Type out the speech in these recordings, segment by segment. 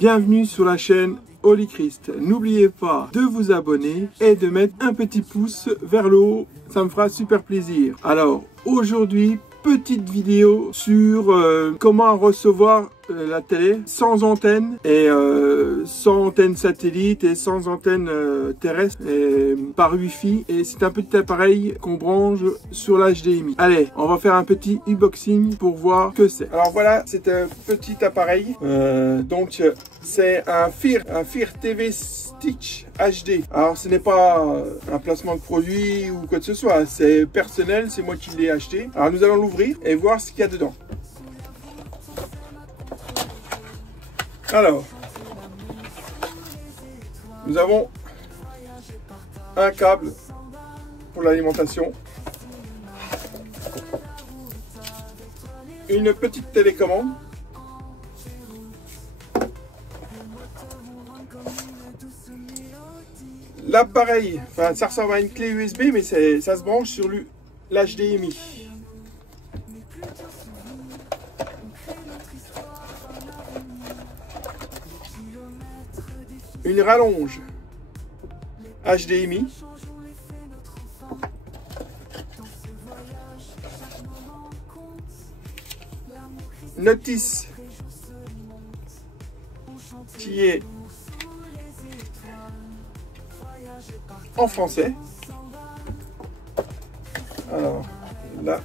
Bienvenue sur la chaîne Holy Christ. N'oubliez pas de vous abonner et de mettre un petit pouce vers le haut, ça me fera super plaisir. Alors aujourd'hui, petite vidéo sur comment recevoir la télé sans antenne et sans antenne satellite et sans antenne terrestre et par wifi, et c'est un petit appareil qu'on branche sur l'HDMI. Allez, on va faire un petit unboxing pour voir ce que c'est. Alors voilà, c'est un petit appareil, donc c'est un FIR TV Stick HD. Alors ce n'est pas un placement de produit ou quoi que ce soit, c'est personnel, c'est moi qui l'ai acheté. Alors nous allons l'ouvrir et voir ce qu'il y a dedans. Alors, nous avons un câble pour l'alimentation, une petite télécommande, l'appareil, enfin ça ressemble à une clé USB mais ça se branche sur l'HDMI. Une rallonge HDMI, notice qui est en français. Alors là,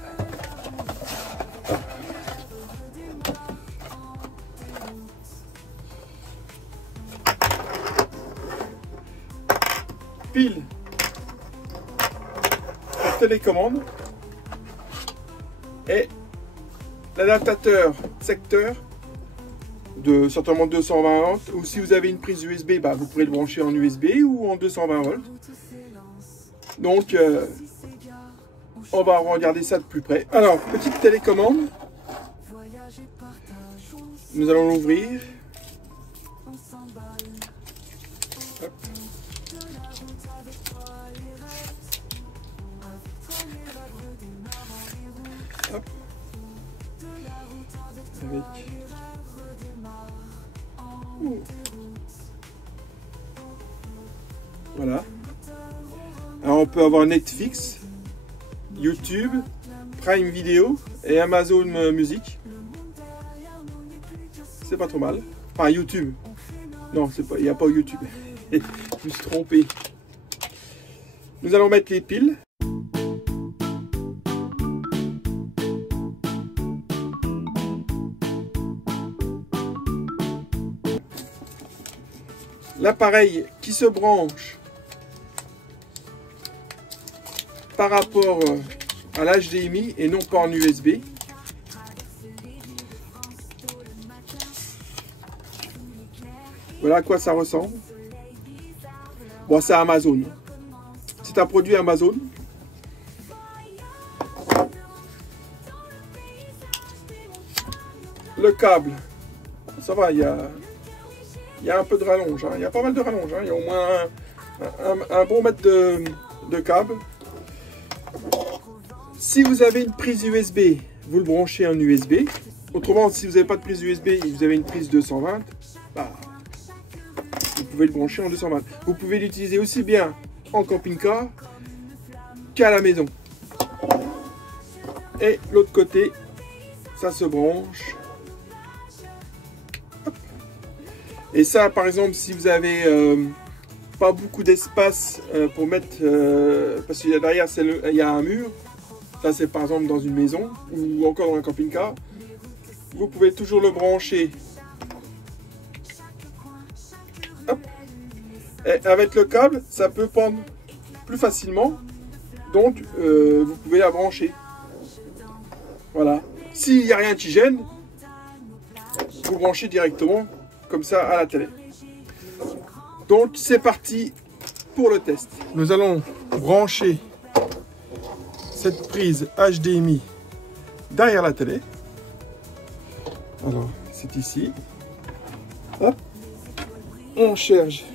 pile pour télécommande et l'adaptateur secteur de certainement 220 volts, ou si vous avez une prise USB, vous pourrez le brancher en USB ou en 220 volts. Donc on va regarder ça de plus près. Alors, petite télécommande, nous allons l'ouvrir. Hop. Avec... Voilà. Alors on peut avoir Netflix, YouTube, Prime Video et Amazon Music. C'est pas trop mal. Enfin YouTube. Non, c'est pas, il n'y a pas YouTube. Je me suis trompé. Nous allons mettre les piles. L'appareil qui se branche par rapport à l'HDMI et non pas en USB. Voilà à quoi ça ressemble. Bon, c'est Amazon. C'est un produit Amazon. Le câble, ça va, il y a un peu de rallonge, hein. Il y a pas mal de rallonge, hein. Il y a au moins un bon mètre de câble. Si vous avez une prise USB, vous le branchez en USB. Autrement, si vous n'avez pas de prise USB et vous avez une prise 220, vous pouvez le brancher en 220. Vous pouvez l'utiliser aussi bien en camping-car qu'à la maison. Et l'autre côté, ça se branche. Et ça, par exemple, si vous avez pas beaucoup d'espace pour mettre, parce qu'il y a derrière, il y a un mur. Ça, c'est par exemple dans une maison ou encore dans un camping-car. Vous pouvez toujours le brancher. Hop. Et avec le câble, ça peut pendre plus facilement. Donc, vous pouvez la brancher. Voilà. S'il n'y a rien qui gêne, vous branchez directement comme ça à la télé. Donc c'est parti pour le test. Nous allons brancher cette prise HDMI derrière la télé. Alors c'est ici. Hop. On charge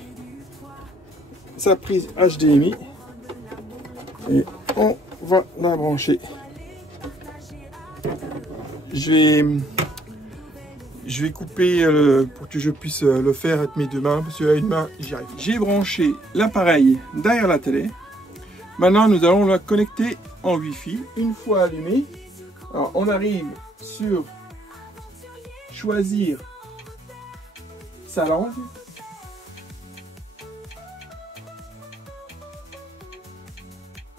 sa prise HDMI et on va la brancher. Je vais Je vais couper pour que je puisse le faire avec mes 2 mains, parce qu'à une main, j'y arrive. J'ai branché l'appareil derrière la télé. Maintenant, nous allons la connecter en Wi-Fi. Une fois allumée, alors on arrive sur choisir sa langue.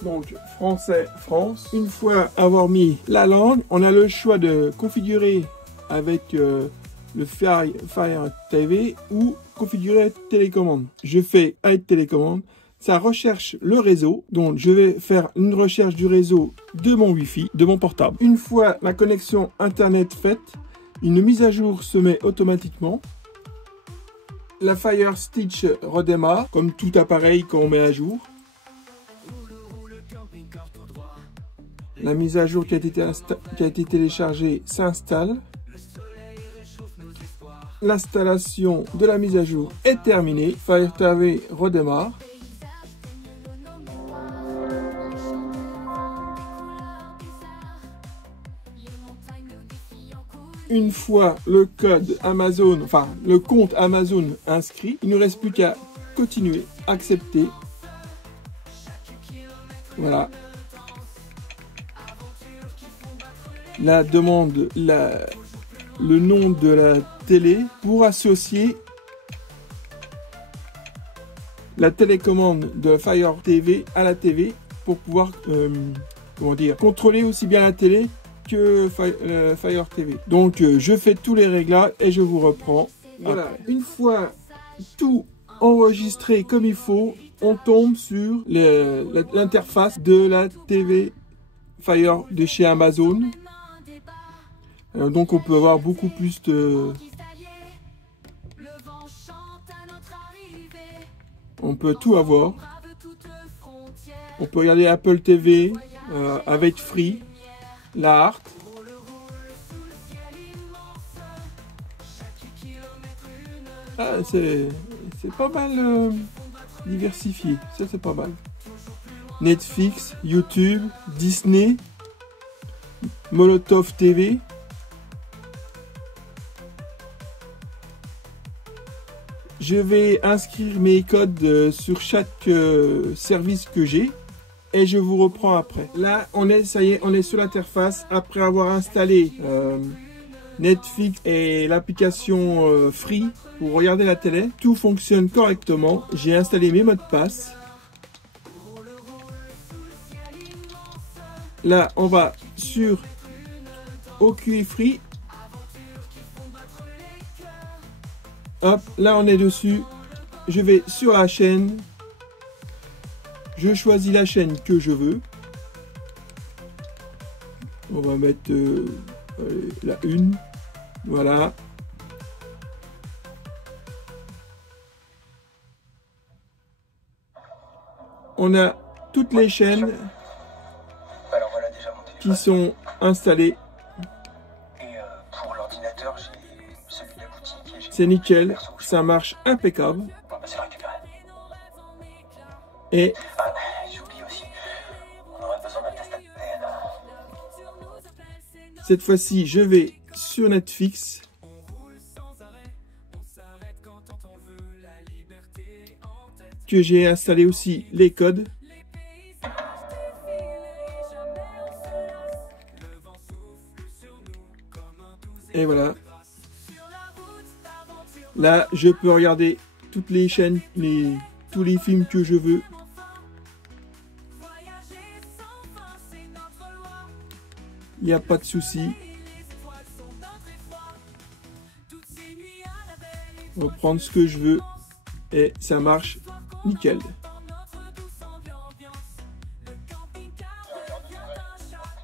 Donc français, France. Une fois avoir mis la langue, on a le choix de configurer avec le Fire TV ou configurer télécommande. Je fais avec télécommande. Ça recherche le réseau. Donc je vais faire une recherche du réseau de mon Wi-Fi, de mon portable. Une fois la connexion internet faite, une mise à jour se met automatiquement. La Fire Stick redémarre, comme tout appareil qu'on met à jour. La mise à jour qui a été téléchargée s'installe. L'installation de la mise à jour est terminée. Fire TV redémarre. Une fois le code Amazon, enfin le compte Amazon inscrit, il ne nous reste plus qu'à continuer, accepter. Voilà. La demande, le nom de la télé pour associer la télécommande de Fire TV à la TV pour pouvoir comment dire, contrôler aussi bien la télé que Fire TV. Donc je fais tous les réglages et je vous reprends. Voilà, une fois tout enregistré comme il faut, on tombe sur l'interface de la TV Fire de chez Amazon. Donc on peut avoir beaucoup plus de... On peut tout avoir. On peut regarder Apple TV avec Free, la Art. Ah, c'est pas mal diversifié, ça c'est pas mal. Netflix, YouTube, Disney, Molotov TV. Je vais inscrire mes codes sur chaque service que j'ai et je vous reprends après. Là, ça y est, on est sur l'interface après avoir installé Netflix et l'application Free pour regarder la télé. Tout fonctionne correctement. J'ai installé mes mots de passe. Là, on va sur OQI Free. Hop, là on est dessus. Je vais sur la chaîne. Je choisis la chaîne que je veux. On va mettre la 1. Voilà. On a toutes les chaînes qui sont installées. C'est nickel, ça marche impeccable. Et cette fois-ci, je vais sur Netflix. Que j'ai installé aussi les codes. Et voilà. Là, je peux regarder toutes les chaînes, tous les films que je veux. Il n'y a pas de souci. On va prendre ce que je veux et ça marche nickel.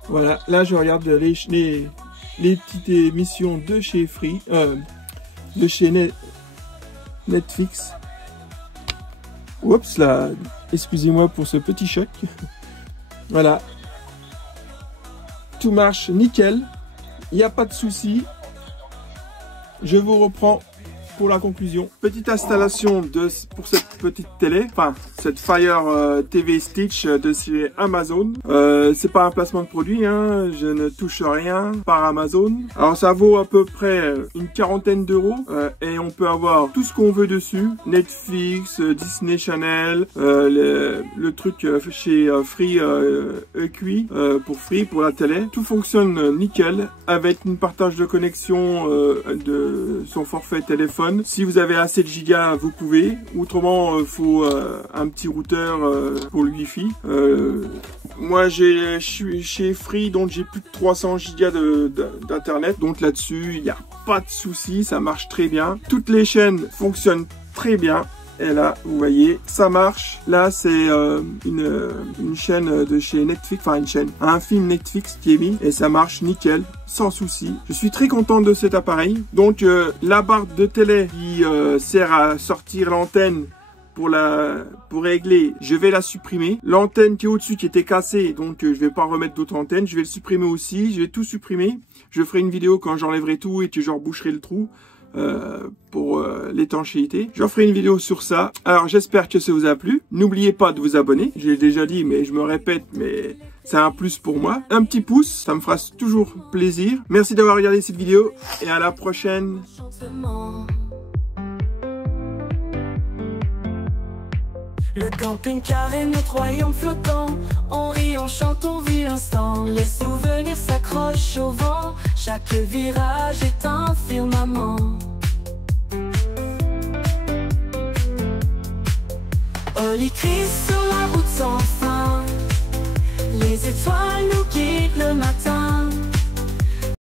Voilà, là je regarde les petites émissions de chez Free, de chez Netflix. Oups là, excusez-moi pour ce petit choc. Voilà. Tout marche nickel. Il n'y a pas de souci. Je vous reprends pour la conclusion. Petite installation pour cette petite télé, enfin cette Fire TV Stitch de chez Amazon. C'est pas un placement de produit, hein, je ne touche rien par Amazon. Alors ça vaut à peu près une quarantaine d'euros et on peut avoir tout ce qu'on veut dessus. Netflix, Disney Channel, le truc chez Free EQI pour Free pour la télé. Tout fonctionne nickel avec une partage de connexion de son forfait téléphone. Si vous avez assez de gigas, vous pouvez. Autrement, faut un petit routeur pour le Wi-Fi. Moi, je suis chez Free, donc j'ai plus de 300 gigas d'internet. Donc là-dessus, il n'y a pas de souci, ça marche très bien. Toutes les chaînes fonctionnent très bien. Et là, vous voyez, ça marche. Là, c'est une chaîne de chez Netflix, enfin une chaîne, un film Netflix qui est mis et ça marche nickel, sans souci. Je suis très content de cet appareil. Donc, la barre de télé qui sert à sortir l'antenne pour régler, je vais la supprimer. L'antenne qui est au-dessus qui était cassée, donc je vais pas remettre d'autres antennes. Je vais le supprimer aussi. Je vais tout supprimer. Je ferai une vidéo quand j'enlèverai tout et que je reboucherai le trou. Pour l'étanchéité. Je ferai une vidéo sur ça. Alors j'espère que ça vous a plu. N'oubliez pas de vous abonner. J'ai déjà dit mais je me répète, mais c'est un plus pour moi. Un petit pouce, ça me fera toujours plaisir. Merci d'avoir regardé cette vidéo et à la prochaine. Le camping-car est notre royaume flottant. On rit, on chante, on vit l'instant. Les souvenirs s'accrochent au vent. Chaque virage